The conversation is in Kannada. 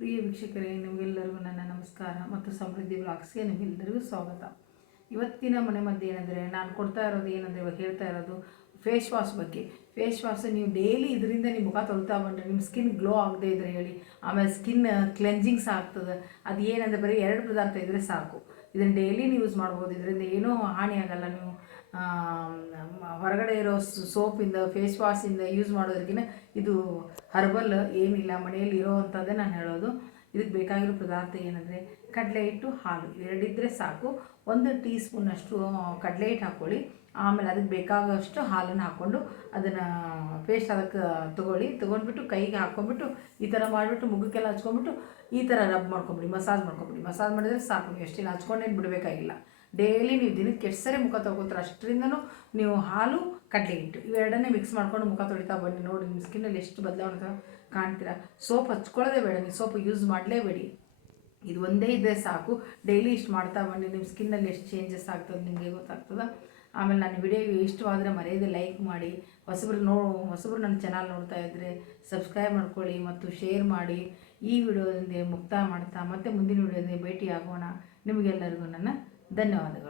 ಪ್ರಿಯ ವೀಕ್ಷಕರೇ, ನಿಮಗೆಲ್ಲರಿಗೂ ನನ್ನ ನಮಸ್ಕಾರ ಮತ್ತು ಸಮೃದ್ಧಿ ಬ್ಲಾಗ್ಸ್ಗೆ ನಿಮಗೆಲ್ಲರಿಗೂ ಸ್ವಾಗತ. ಇವತ್ತಿನ ಮನೆ ಮದ್ದು ಏನಂದರೆ, ನಾನು ಕೊಡ್ತಾ ಇರೋದು ಏನಂದರೆ, ಇವಾಗ ಹೇಳ್ತಾ ಇರೋದು ಫೇಸ್ ವಾಶ್ ಬಗ್ಗೆ. ಫೇಸ್ ವಾಶ್ ನೀವು ಡೈಲಿ ಇದರಿಂದ ನಿಮ್ಮ ಮುಖ ತೊಳ್ತಾ ಬಂದರೆ ನಿಮ್ಮ ಸ್ಕಿನ್ ಗ್ಲೋ ಆಗದೆ ಇದ್ರೆ ಹೇಳಿ, ಆಮೇಲೆ ಸ್ಕಿನ್ ಕ್ಲೆನ್ಸಿಂಗ್ಸ್ ಆಗ್ತದೆ, ಅದು ಏನಂದರೆ ಬರೀ ಎರಡು ಪದಾರ್ಥ ಇದ್ದರೆ ಸಾಕು. ಇದನ್ನು ಡೈಲಿ ನೀವು ಯೂಸ್ ಮಾಡ್ಬೋದು. ಇದರಿಂದ ಏನೂ ಹಾನಿ ಆಗಲ್ಲ ನೀವು. ಹೊರಗಡೆ ಇರೋ ಸೋಪಿಂದ ಫೇಸ್ ವಾಶಿಂದ ಯೂಸ್ ಮಾಡೋದಕ್ಕಿಂತ ಇದು ಹರ್ಬಲ್ ಏನಿಲ್ಲ, ಮನೆಯಲ್ಲಿ ಇರೋವಂಥದ್ದೇ ನಾನು ಹೇಳೋದು. ಇದಕ್ಕೆ ಬೇಕಾಗಿರೋ ಪದಾರ್ಥ ಏನಂದರೆ ಕಡಲೆ ಹಿಟ್ಟು, ಹಾಲು. ಎರಡಿದ್ದರೆ ಸಾಕು. ಒಂದು ಟೀ ಸ್ಪೂನಷ್ಟು ಕಡಲೆ ಹಿಟ್ಟು ಹಾಕ್ಕೊಳ್ಳಿ ಆಮೇಲೆ ಅದಕ್ಕೆ ಬೇಕಾಗೋಷ್ಟು ಹಾಲನ್ನು ಹಾಕ್ಕೊಂಡು ಅದನ್ನು ಪೇಸ್ಟ್ ಅದಕ್ಕೆ ತೊಗೊಳ್ಳಿ. ತೊಗೊಂಡ್ಬಿಟ್ಟು ಕೈಗೆ ಹಾಕ್ಕೊಂಡ್ಬಿಟ್ಟು ಈ ಥರ ಮಾಡಿಬಿಟ್ಟು, ಮುಖಕ್ಕೆಲ್ಲ ಹಚ್ಕೊಂಡ್ಬಿಟ್ಟು ಈ ಥರ ರಬ್ ಮಾಡ್ಕೊಂಬಿಡಿ, ಮಸಾಜ್ ಮಾಡ್ಕೊಂಬಿಡಿ. ಮಸಾಜ್ ಮಾಡಿದ್ರೆ ಸಾಕು. ಎಷ್ಟಿಲ್ಲ, ಹಚ್ಕೊಂಡೇನು ಬಿಡಬೇಕಾಗಿಲ್ಲ. ಡೈಲಿ ನೀವು ದಿನಕ್ಕೆ ಎಷ್ಟು ಸರಿ ಮುಖ ತೊಗೋತಾರೆ ಅಷ್ಟರಿಂದನೂ ನೀವು ಹಾಲು ಕಡಲೆ ಹಿಟ್ಟು ಇವೆರಡನ್ನೇ ಮಿಕ್ಸ್ ಮಾಡ್ಕೊಂಡು ಮುಖ ತೊಳಿತಾ ಬನ್ನಿ. ನೋಡಿ, ನಿಮ್ಮ ಸ್ಕಿನ್ನಲ್ಲಿ ಎಷ್ಟು ಬದಲಾವಣೆ ಕಾಣ್ತೀರಾ. ಸೋಪ್ ಹಚ್ಕೊಳ್ಳೋದೇ ಬೇಡ, ನೀವು ಸೋಪ್ ಯೂಸ್ ಮಾಡಲೇಬೇಡಿ. ಇದು ಒಂದೇ ಇದ್ದರೆ ಸಾಕು. ಡೈಲಿ ಇಷ್ಟು ಮಾಡ್ತಾ ಬನ್ನಿ. ನಿಮ್ಮ ಸ್ಕಿನ್ನಲ್ಲಿ ಎಷ್ಟು ಚೇಂಜಸ್ ಆಗ್ತದೆ ನಿಮಗೆ ಗೊತ್ತಾಗ್ತದೆ? ಆಮೇಲೆ ನನ್ನ ವಿಡಿಯೋ ಇಷ್ಟವಾದರೆ ಮರೆಯದೆ ಲೈಕ್ ಮಾಡಿ. ಹೊಸಬ್ರು ನೋ, ಹೊಸಬ್ರು ನನ್ನ ಚಾನಲ್ ನೋಡ್ತಾ ಇದ್ದರೆ ಸಬ್ಸ್ಕ್ರೈಬ್ ಮಾಡ್ಕೊಳ್ಳಿ ಮತ್ತು ಶೇರ್ ಮಾಡಿ. ಈ ವಿಡಿಯೋದಿಂದ ಮುಕ್ತಾಯ ಮಾಡ್ತಾ ಮತ್ತೆ ಮುಂದಿನ ವಿಡಿಯೋದಿಂದ ಭೇಟಿ ಆಗೋಣ ನಿಮಗೆಲ್ಲರಿಗೂ ನನ್ನ ಧನ್ಯವಾದಗಳು.